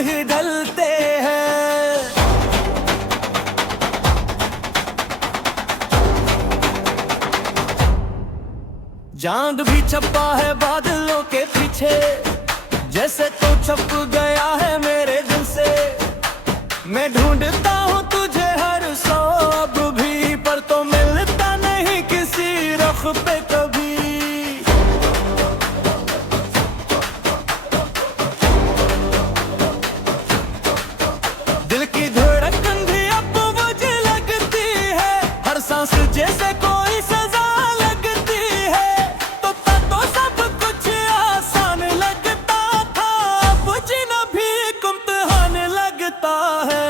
ही ढलते हैं। चांद भी छपा है बादलों के पीछे, जैसे तो छप गया है मेरे दिल से। मैं ढूंढता हूँ तुझे हर सौब भी, पर तो मिलता नहीं किसी रुख पे कभी। दिल की धड़कन भी अब मुझे लगती है, हर सांस जैसे कोई सजा लगती है। तो सब कुछ आसान लगता था, अब जीना भी एक इम्तिहान लगता है।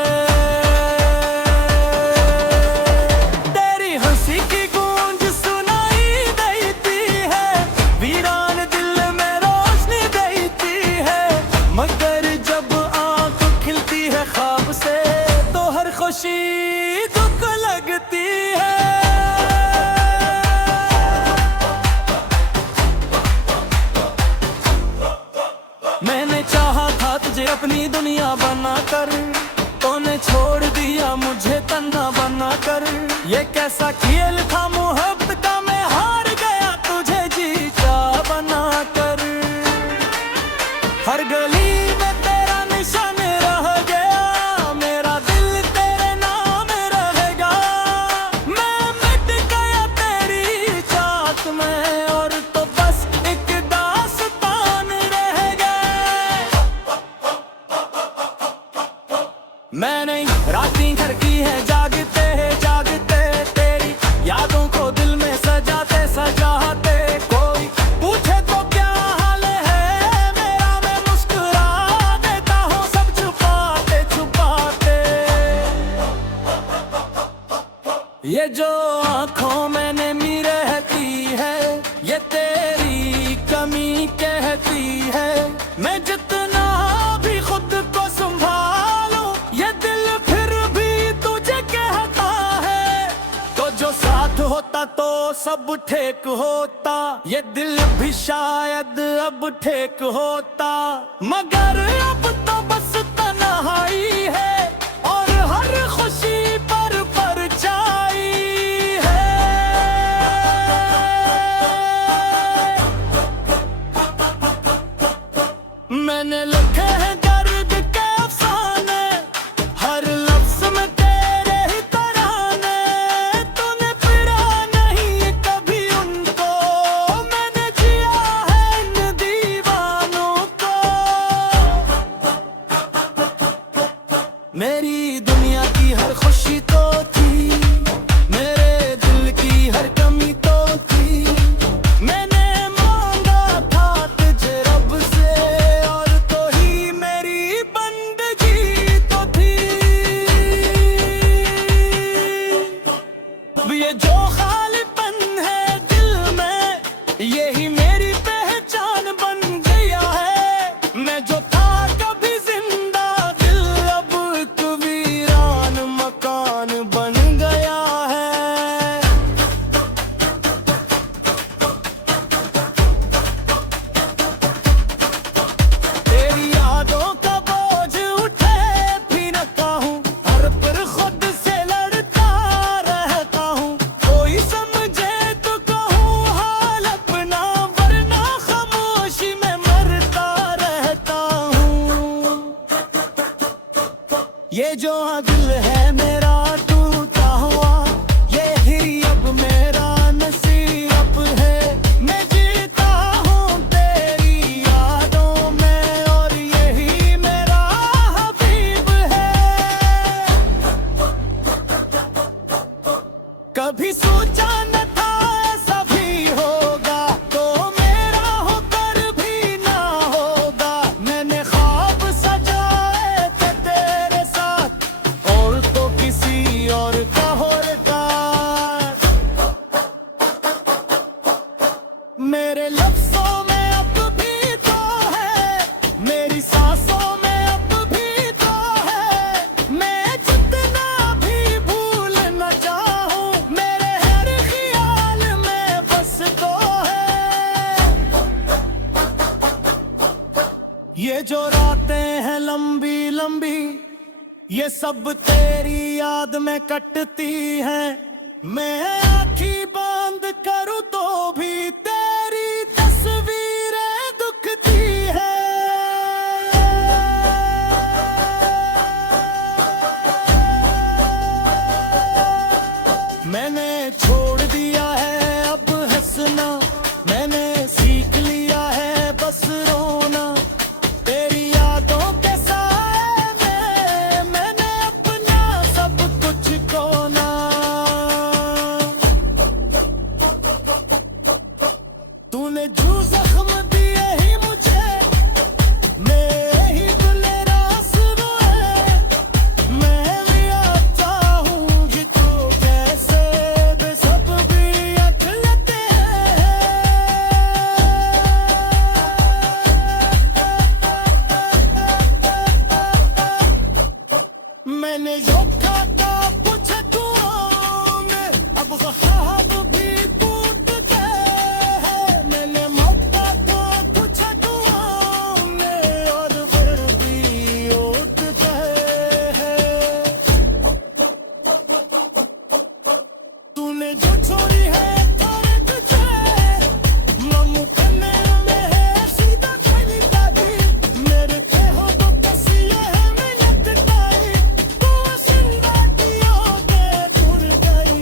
तेरी हंसी की गूंज सुनाई देती है, वीरान दिल में रोशनी देती है। मगर जब आंख खिलती है ख्वाब से, तो हर खुशी दुख लगती है। मैंने चाहा था तुझे अपनी दुनिया बनाकर, तूने छोड़ दिया मुझे तन्हा बनाकर। ये कैसा खेल था मोहब्बत का, मैं हार गया तुझे जीता बनाकर। हर गली में तेरा निशान रह गया, मेरा दिल तेरे नाम रहेगा। मैं मिट गया तेरी चाहत में, और तो बस एक दास्तान रह गए। मैंने रातें घर की है जागते जागते, तेरी यादों को दिल में सजाते सजाते। कोई पूछे तो क्या हाल है मेरा, मैं मुस्कुरा देता हूँ सब छुपाते छुपाते। ये जो आँखों में नमी रहती है, ये तेरी कमी कहती है। मैं जितना भी खुद को संभालूं, ये दिल फिर भी तुझे कहता है। तो जो साथ होता तो सब ठीक होता, ये दिल भी शायद अब ठीक होता। मगर अब तो बस तन्हाई है, और हर खुशी पर परछाई है। मैंने लिखे हैं दर्द के अफसाने, हर लफ्ज में तेरे ही तराने। तूने पढ़ा नहीं कभी उनको, मैंने जिया है इन दीवानों को। मेरी दुनिया की हर खुशी तो थी, मेरे दिल की हर कमी तो थी। मैंने मांगा था तुझे रब से, और तो ही मेरी बंदगी तो थी। अब ये जो खालीपन है दिल में, यही मेरी पहचान बन गया है। मैं जो था कभी जिंदा, दिल अब एक वीरान मकान बन गया है। तेरी यादों का बोझ उठे भी न कहूं, हर पर खुद से लड़ता रहता हूँ। कोई समझे तो कहूँ हाल अपना, वरना खामोशी में मरता रहता हूँ। ये जो दिल है मेरा टूटा हुआ, ये ही अब मेरा नसीब है। मैं जीता हूँ तेरी यादों में, और यही मेरा हबीब है। कभी सोचा न था ऐसा भी होगा, तो मेरा होकर भी ना होगा। मैंने ख्वाब सजाए थे तेरे साथ, और तो किसी ये सब तेरी याद में कटती हैं। मैं आँखी बंद करूँ तो भी तेरी तस्वीरें दुखती है। मैंने छोड़ दिया है अब हंसना, मैंने सीख लिया है बस रोना। तेरी यादों के साए में मैंने अपना सब कुछ खोना। तूने जो जख्म दिए ही मुझे, मेरे ही दिल आंसू है। मैं भी आता हूँ कि तू कैसे बेसब भी अट लेते हैं। मैंने जो खाता पूछा तू में, अब ख्वाब भी टूटते हैं। मैंने मौका तो पूछा तू में, और फिर भी उठते हैं। तूने जो छोड़ी है थोड़े तुझे, मम्मू करने में है सीधा खाली दादी। मेरे पे हो तो कसिए है मिलत टाई, तू जिंदगियों पे दूर गई।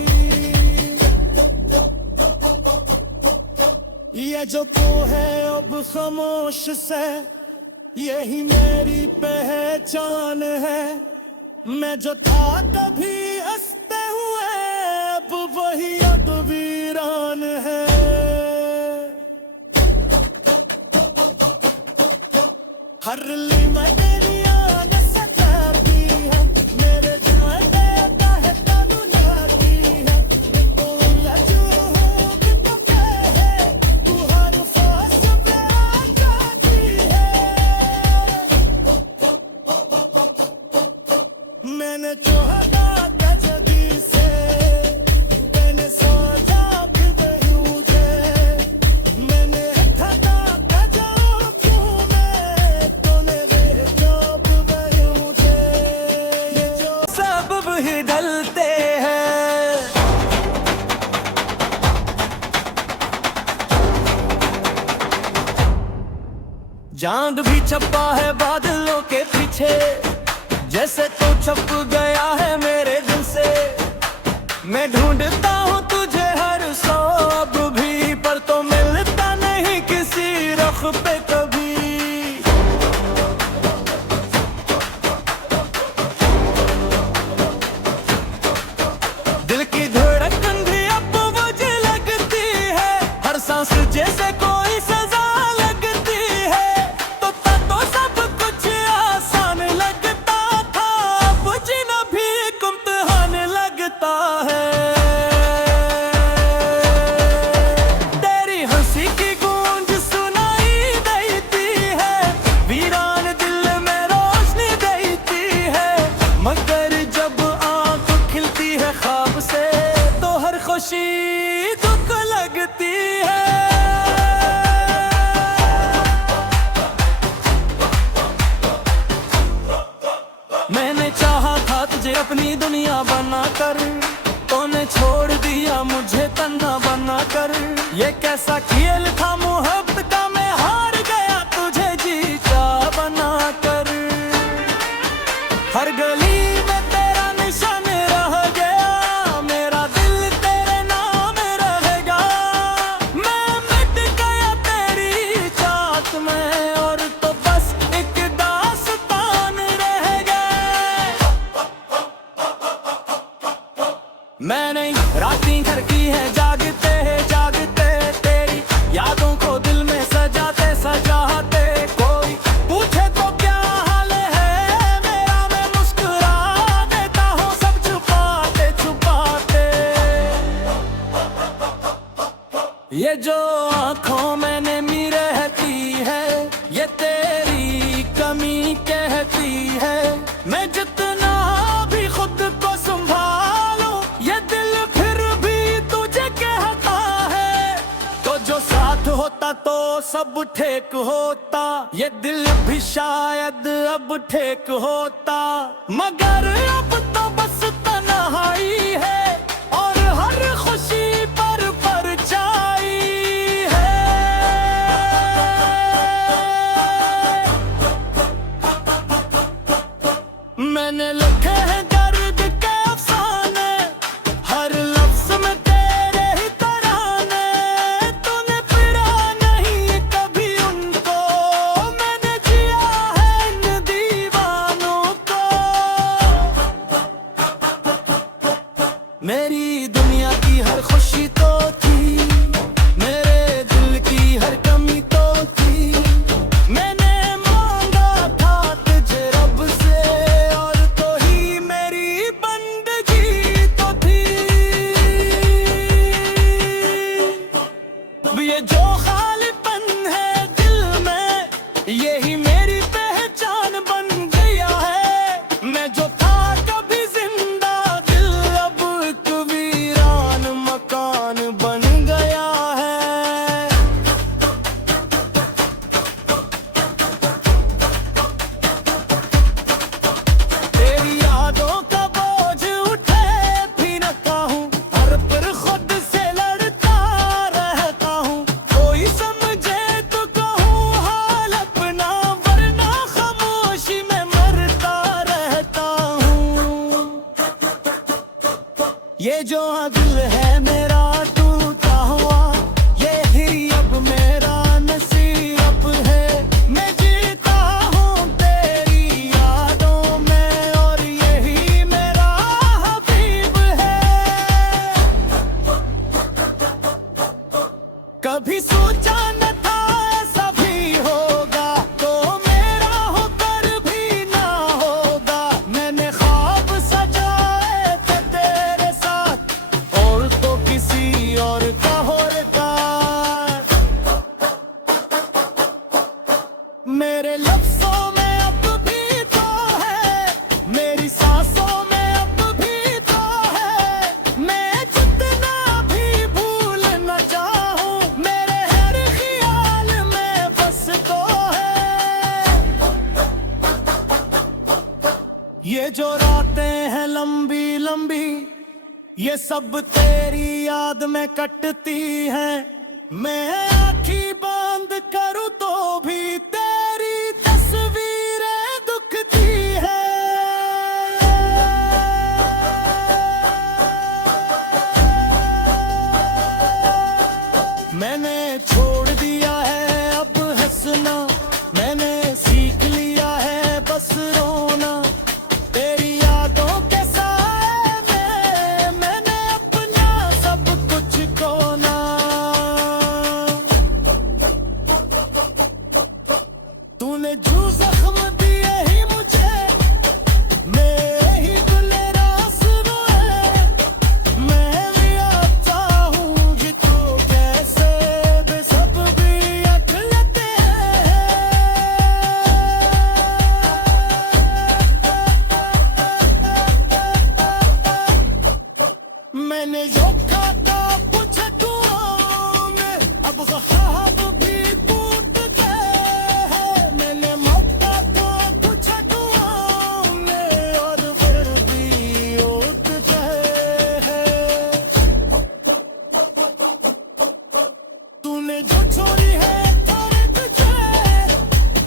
ये जो तू है अब खामोश से, यही मेरी पहचान है। मैं जो था कभी हंसते हुए, अब वही अब वीरान है। हर ली मैं तेरी आन सजाती है, मेरे दिल में देता है तानू जाती है। निकोला जो हो कि तो कहे, तू हर फास पे आ जाती है। मैंने चोहदा कजदी से, मैंने सोचा फिर मुझे। मैंने ठगा कजो क्यों मैं, तूने देखो मुझे। ये जो सबब ही ढलते हैं। चांद भी छपा है बादलों के पीछे, जैसे तो छप गया है मेरे दिल से। मैं ढूंढता हूँ तुझे हर सौब भी, पर तो मिलता नहीं किसी रुख पे कभी। दिल की धड़कन भी अब मुझे लगती है, हर सांस जैसे कोई सजा लगती है। तो सब कुछ आसान लगता था, अब जीना भी एक इम्तिहान लगता है। तेरी हंसी की गूंज सुनाई देती है, वीरान दिल में रोशनी देती है। मगर जब आंख खिलती है ख्वाब से, तो हर खुशी दुख लगती है। मैंने चाहा था तुझे अपनी दुनिया बनाकर, तूने छोड़ दिया मुझे तन्हा बनाकर। ये कैसा खेल था मोहब्बत का, मैं हार गया तुझे जीता बनाकर। हर गली में तेरा निशान रह गया, मेरा दिल तेरे नाम रहेगा। मैं मिट गया तेरी चाहत में, और तो बस एक दास्तान रह गए। मैंने रातें घर की है जागते जागते, तेरी यादों को दिल में सजाते सजाते। कोई पूछे तो क्या हाल है मेरा, मैं मुस्कुरा देता हूँ सब छुपाते छुपाते। ये जो आँखों में नमी रहती है, ये तेरी कमी कहती है। मैं जितना भी खुद को संभालूं, ये दिल फिर भी तुझे कहता है। तो जो साथ होता तो सब ठेक होता, ये दिल भी शायद अब ठेक होता, मगर अब तो बस तन्हाई है और हर खुशी पर परछाई है। मैंने लिखे हैं दर्द के अफसाने, हर लफ्ज में तेरे ही तराने, तूने पढ़ा नहीं कभी उनको, मैंने जिया है इन दीवानों को। मेरी दुनिया की हर खुशी तो थी, मेरे दिल की हर कमी तो थी, मैंने मांगा था तुझे रब से, और तो ही मेरी बंदगी तो थी। अब ये जो खालीपन है दिल में, यही मेरी पहचान बन गया है। मैं जो था कभी जिंदा, दिल अब एक वीरान मकान बन गया है। तेरी यादों का बोझ उठे भी न कहूँ, हर पर खुद से लड़ता रहता हूँ, कोई समझे तो कहूँ हाल अपना, वरना खामोशी में मरता रहता हूँ। ये जो दिल है मेरा टूटा हुआ, ये ही अब मेरा नसीब है। मैं जीता हूँ तेरी यादों में, और यही मेरा हबीब है। कभी सोचा न था ऐसा भी होगा, तो मेरा होकर भी ना होगा। मैंने ख्वाब सजाए थे तेरे साथ, और तो किसी और का होता। मेरे लफ्जों में अब भी तो है, मेरी सांसों में अब भी तो है, मैं जितना भी भूल न चाहूं, मेरे हर ख्याल में बस तो है। ये जो रातें हैं लंबी लंबी, ये सब तेरी याद में कटती हैं। मैं आँखें बंद करूं तो भी तेरी तस्वीरें दुखती है। मैंने छोड़ दिया है अब हंसना, मैंने सीख लिया है बस रोना। तेरी यादों के साए में मैंने अपना सब कुछ खोना। तूने जो जख्म दिए ही मुझे, मेरे ही दिल आंसू है। मैं भी आता हूँ कि तू कैसे बेसब भी अट लेते हैं। मैंने जो खाता कुछ दुआओं में, अब ख्वाब भी टूटते हैं। मैंने मौका तो कुछ दुआओं में, और फिर भी उठते हैं। तूने जो छोड़ी है थोड़े तुझे,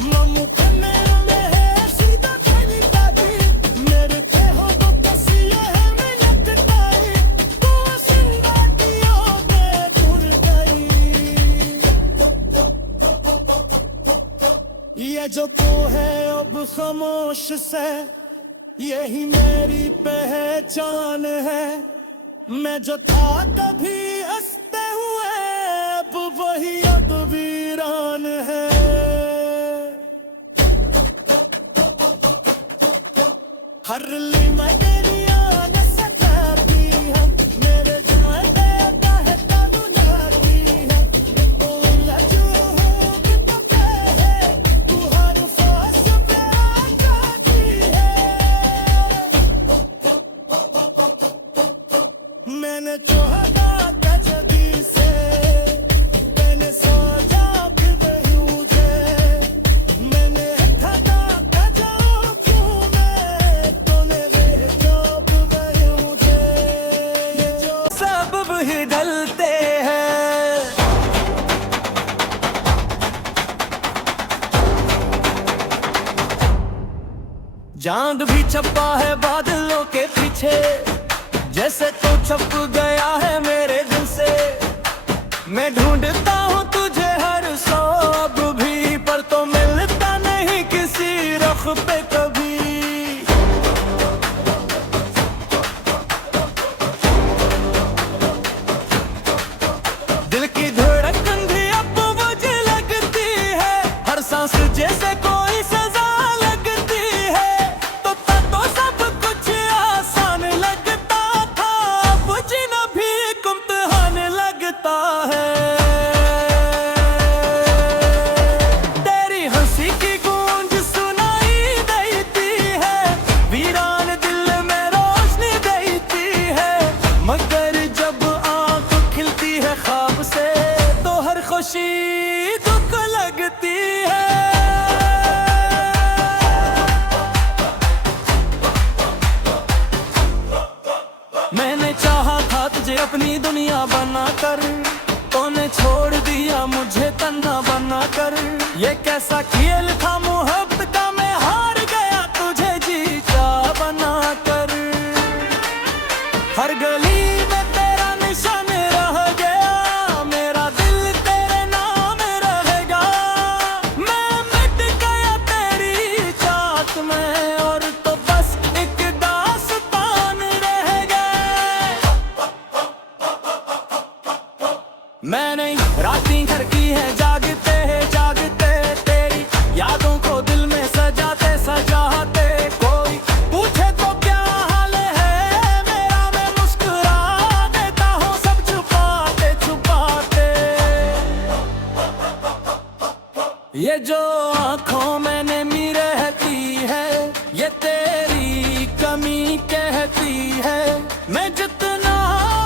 मुमकिन में है सीधा खाली दादी, मेरे पे हो तो कैसी है मिलत ताई, तू जिंदगियों में दूर गई। ये जो तू है अब खामोश से, यही मेरी पहचान है। मैं जो था कभी हंसते हुए, अब वही अब वीरान है। हर लिम्हा तेरी आन सताती है, मेरे दिल में देता है तानू जाती है। देखो लजू हूँ कि तो कहे, तू हर फास पे आ जाती है। मैंने चाहा तजदी से, मैंने सोचा फिर चांद भी छपा है बादलों के पीछे, जैसे तो छप गया है मेरे दिल से। मैं ढूंढता हूँ तुझे हर सौब भी, पर तो मिलता नहीं किसी रुख पे कभी। दिल की धड़कन भी अब मुझे लगती है, हर सांस जैसे कोई सजा लगती है। तो सब कुछ आसान लगता था, अब जीना भी एक इम्तिहान लगता है। तेरी हंसी की गूंज सुनाई देती है, वीरान दिल में रोशनी देती है। मगर जब आंख खिलती है ख्वाब से, तो हर खुशी दुख लगती है। मैंने चाहा था तुझे अपनी दुनिया बनाकर, तूने छोड़ दिया मुझे तन्हा बनाकर। ये कैसा खेल था मोहब्बत का, मैं हार गया तुझे जीता बनाकर। हर गली में तेरा निशान रह गया, मेरा दिल तेरे नाम रहेगा। मैं मिट गया तेरी चाहत में, और तो बस एक दास्तान रह गए। मैंने रातें घर की है जागते जागते, तेरी यादों को दिल में सजाते सजाते। कोई पूछे तो क्या हाल है मेरा, मैं मुस्कुरा देता हूँ सब छुपाते छुपाते। ये जो आँखों में नमी रहती है, ये तेरी कमी कहती है। मैं जितना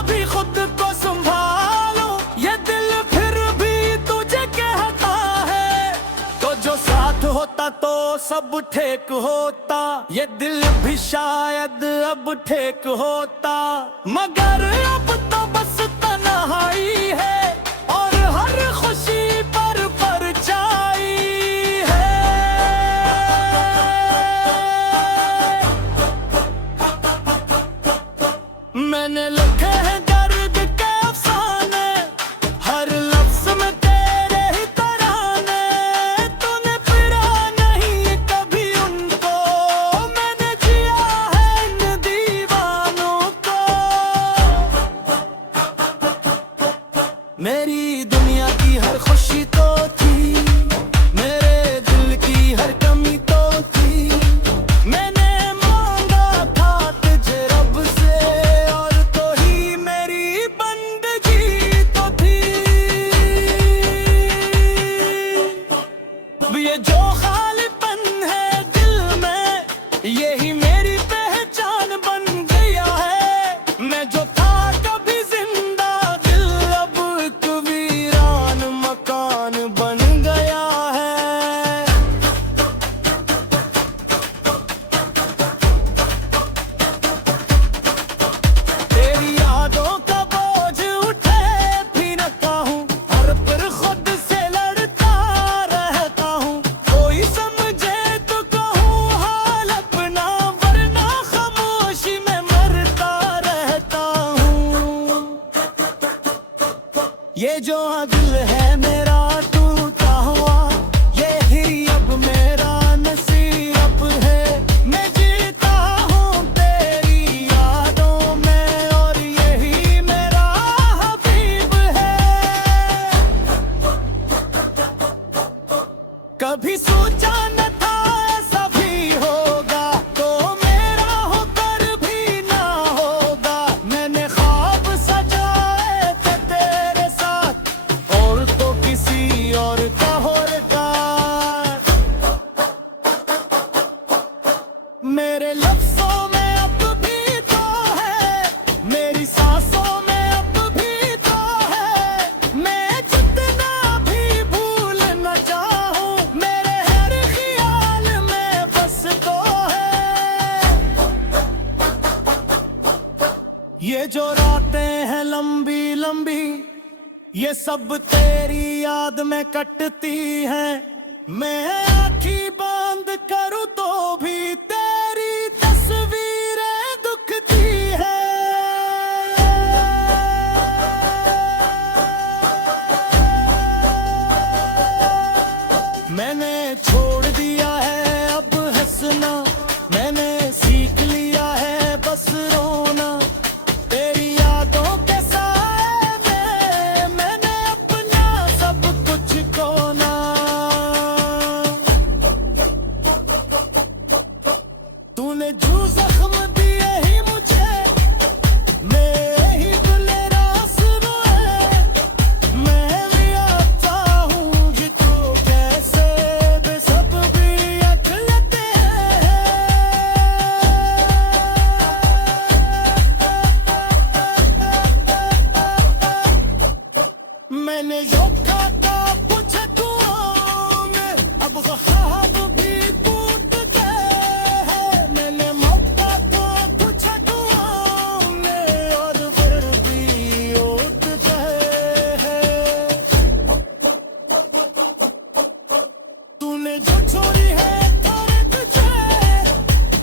भी खुद को संभालूं, ये दिल फिर भी तुझे कहता है। तो जो साथ होता तो सब ठीक होता, ये दिल भी शायद अब ठीक होता। मगर अब तो बस तन्हाई है, और हर खुशी पर परछाई है। मैंने लिखे हैं दर्द के अफसाने, हर लफ्ज में तेरे ही तराने। तूने पढ़ा नहीं कभी उनको, मैंने जिया है इन दीवानों को। मेरी दुनिया की हर खुशी तो थी, मेरे दिल की हर कमी तो थी। मैंने मांगा था तुझे रब से, और तो ही मेरी बंदगी तो थी। अब ये जो खालीपन है दिल में, यही मेरी पहचान बन गया है। मैं जो था कभी जिंदा, दिल अब एक वीरान मकान बन गया है। तेरी यादों का बोझ उठे भी न कहूं, हर पर खुद से लड़ता रहता हूं। कोई समझे तो कहूं हाल अपना, वरना खामोशी में मरता रहता हूं। ये जो दिल है मेरा टूटा हुआ, यही अब मेरा नसीब है। मैं जीता हूँ तेरी यादों में, और यही मेरा हबीब है। कभी सोचा न था ऐसा भी होगा, तो मेरा होकर भी ना होगा। मैंने ख्वाब सजाए थे तेरे साथ, और तो किसी और का होता। मेरे लफ्जों में अब भी तो है, मेरी सांसों में अब भी तो है। मैं जितना भी भूल न चाहूं, मेरे हर ख्याल में बस तो है। ये जो रातें हैं लंबी लंबी, ये सब तेरी याद में कटती हैं। मैं आँखें बंद करूं तो भी तेरे तूने जो जख्म दिए ही मुझे, मेरे ही दिल रास रोए। मैं भी आता हूँ कि तू कैसे बेसब भी अख लेते हैं। मैंने जो कहा पूछे तू में, अब ख्वाब भी टूट गए हैं। मैंने मौका तो पूछा तू में, और फिर भी उठ गए हैं। तूने जो छोड़ी है थारे तुझे,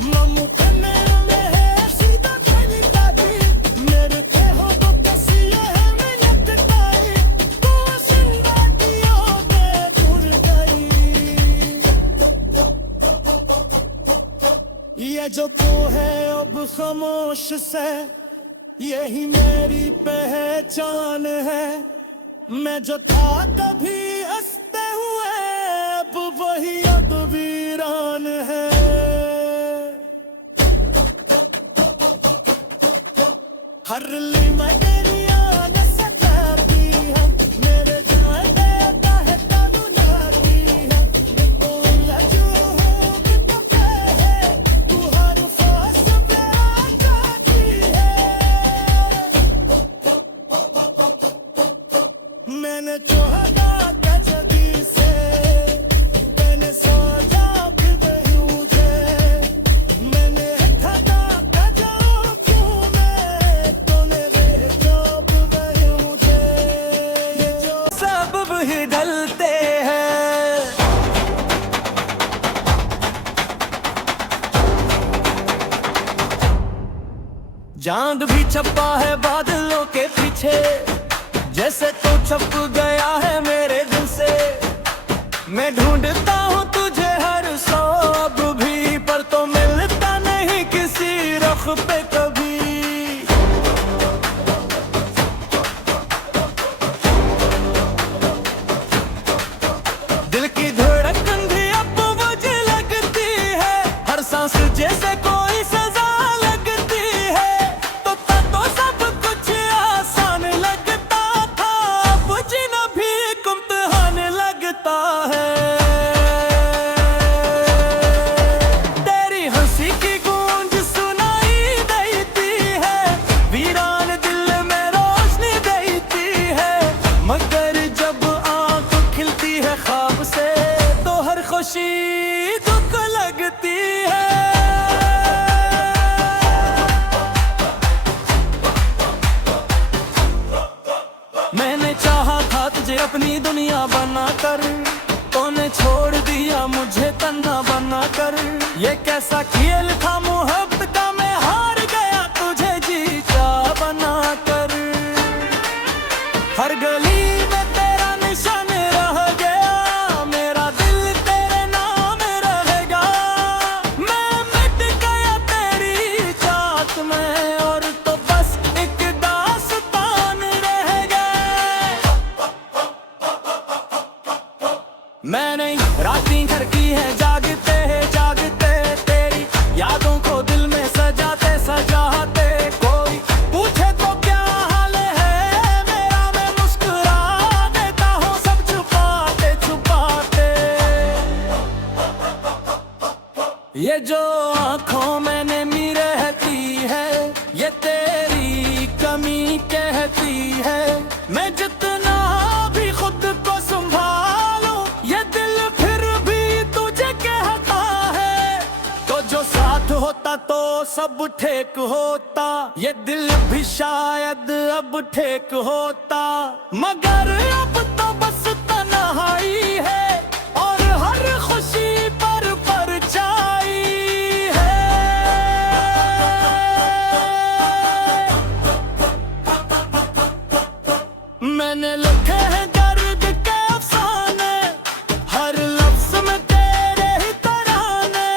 मम्मू कन्ने में है सीधा गली दादी। मेरे ते हो तो कैसी है मिलत गई, तू जिंदा दियों पे दूर गई। ये जो तू है अब खामोश से, यही मेरी पहचान है। मैं जो था कभी हंसते हुए, अब वही अब वीरान है। हर ली मैं तेरी आन सजाती है, मेरे दिल में देता है तानू नाती है। निको लजू हूँ कि तो कहे, तू हर फास पे आ जाती है। मैंने चोहदा कजगी से, मैंने सोचा फिर बहूँ थे। मैंने ठगा कजाओ क्यों मैं, तूने रे जब बहूँ थे। ये जो सबब ही ढलते हैं, चांद भी छपा है बादलों के पीछे, जैसे तो छप गया है मेरे दिल से। मैं ढूंढता हूँ तुझे हर सौब भी, पर तो मिलता नहीं किसी रुख पे कभी। दिल की धड़कन भी अब मुझे लगती है, हर सांस जैसे कोई सजा लगती है। तो सब कुछ आसान लगता था, अब जीना भी एक इम्तिहान लगता है। तेरी हंसी की गूंज सुनाई देती है, वीरान दिल में रोशनी देती है। मगर जब आंख खिलती है ख्वाब से, तो हर खुशी दुख लगती है। मैंने चाहा था तुझे अपनी दुनिया बना कर, तूने छोड़ दिया मुझे तन्हा बना कर। ये कैसा खेल था मोहब्बत का, मैं हार गया तुझे जीता बना कर। हर गली में तेरा निशान रह गया, मेरा दिल तेरे नाम रहेगा। मैं मिट गया तेरी चाहत में, और तो बस एक दास्तान रह गए। मैंने रातें घर की है जागते जागते, तेरी यादों को दिल में सजाते सजाते। कोई पूछे तो क्या हाल है मेरा, मैं मुस्कुरा देता हूँ सब छुपाते छुपाते। ये जो आँखों में नमी रहती है, ये तेरी कमी कहती है। मैं जितना भी खुद को संभालूं, ये दिल फिर भी तुझे कहता है। तो जो साथ होता तो सब ठीक होता, ये दिल भी शायद अब ठीक होता। मगर अब तो बस तन्हाई है, और हर खुशी पर परछाई है। मैंने लिखे हैं दर्द के अफसाने, हर लफ्ज में तेरे ही तराने।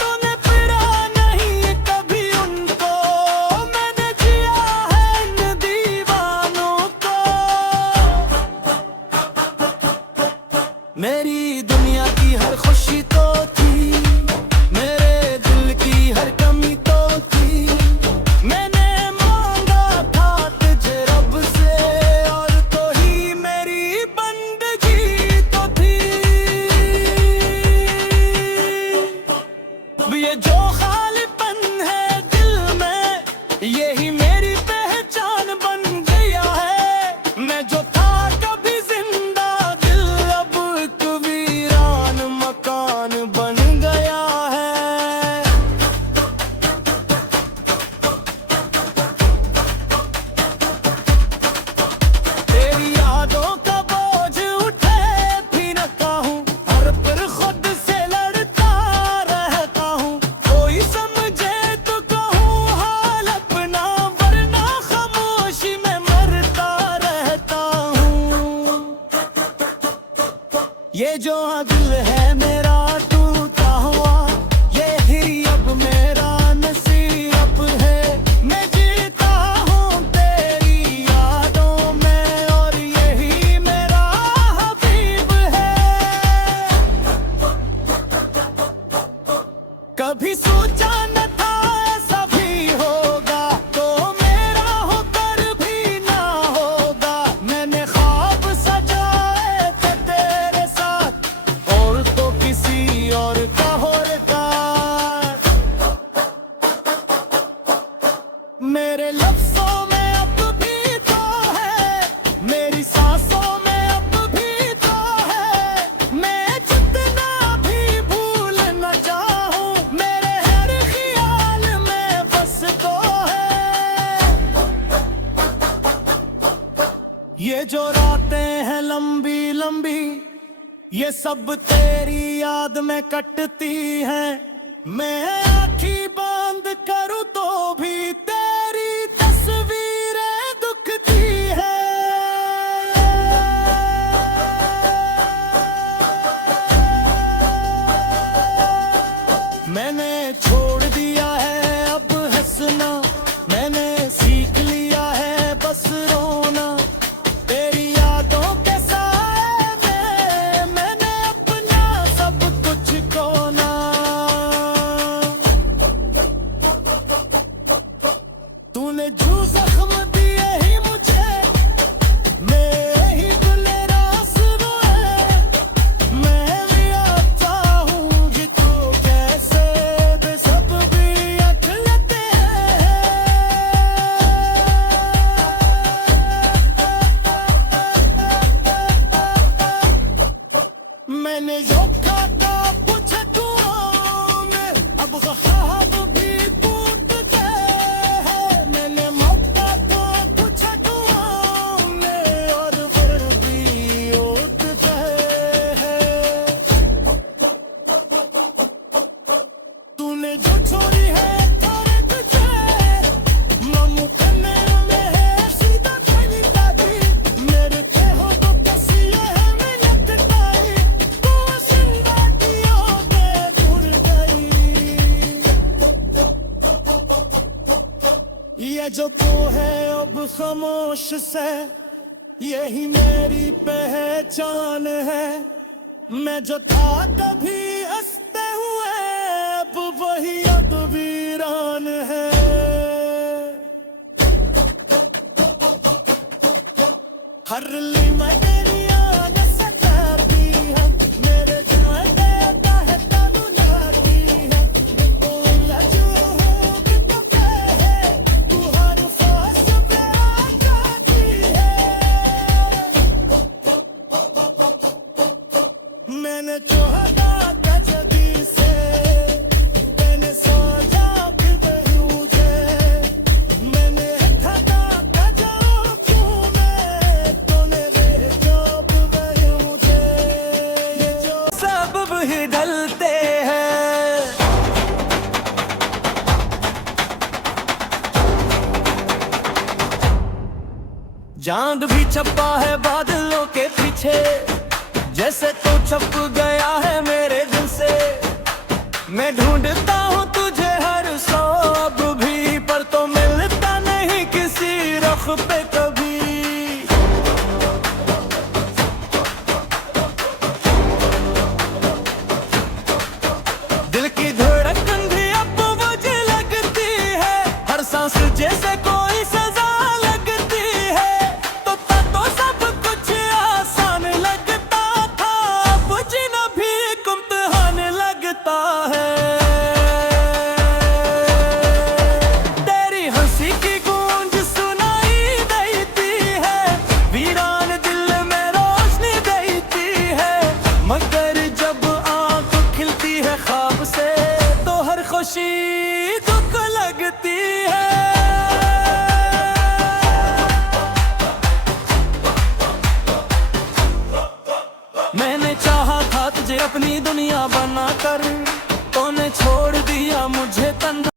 तूने पढ़ा नहीं कभी उनको, मैंने जिया है इन दीवानों को। खालीपन है दिल में, यही मेरी पहचान बन गया है। मैं जो था कभी जिंदा दिल अब एक वीरान मकान बन गया है। तेरी यादों का बोझ उठे भी न कहूँ, हर पल खुद से लड़ता रहता हूँ। कोई समझे तो कहूँ हाल अपना, वरना खामोशी में मरता रहता हूँ। ये जो दिल है मेरा टूटा हुआ, ये ही अब मेरा नसीब है। मैं जीता हूँ तेरी यादों में और यही मेरा हबीब है। कभी सोचा न था ऐसा भी होगा, तो मेरा होकर भी ना होगा। मैंने ख्वाब सजाए थे तेरे साथ, और तो किसी और का होता। मेरे लफ्जों में अब भी तो है, मेरी सांसों में अब भी तो है। मैं जितना भी भूल न चाहूं, मेरे हर ख्याल में बस तो है। ये जो रातें हैं लंबी लंबी, ये सब तेरी याद में कटती हैं। मैं आँखें बंद करूं तो भी तेरी तस्वीरें दुखती है। मैंने छोड़ दिया है अब हंसना, मैंने सीख लिया है बस रोना। तेरी यादों के साए में मैंने अपना सब कुछ खोना। तूने जो जख्म दिए ही मुझे, मेरे ही खुले रास्ते हैं। मैं भी आता हूँ कि तू कैसे दे सब भी अट लेते हैं। मैंने जो खाता कुछ दुआओं में, अब ख्वाब भी टूटते हैं। मैंने मौका तो कुछ दुआओं में, और फिर भी उठते हैं। तूने जो छोड़ी है थोड़े तुझे, मुमकिन में है सीधा खली दादी। मेरे ते हो तो कैसी है मिलत ताई, तू जिंदा दियों पे दूर गई। ये जो तू है अब खामोश से, यही मेरी पहचान है। मैं जो था कभी हंसते हुए, अब वही अब वीरान है। हर लिम्हा तेरी आन से करती है, मेरे दिल में देता है तानू नाती है। निकोल लजू हूँ कि तू कहे, तू हर फास पे आ जाती है। मैंने चोहदा कजबी से, मैंने सोचा फिर बहूँ जे। मैंने ठगा कजाओ क्यों मैं, तूने रे जब बहूँ जे। ये जो सबब ही ढलते हैं, चांद भी छपा है बादलों के पीछे, जैसे तो छप गया है मेरे दिल से। मैं ढूंढता हूँ तुझे हर सौब भी, पर तो मिलता नहीं किसी रुख पे कभी। दिल की धड़कन भी अब मुझे लगती है, हर सांस जैसे कोई सजा लगती है। तो सब कुछ आसान लगता था, अब जीना भी एक इम्तिहान लगता है। दुख लगती है। मैंने चाहा था तुझे अपनी दुनिया बनाकर, तूने छोड़ दिया मुझे तन्हा।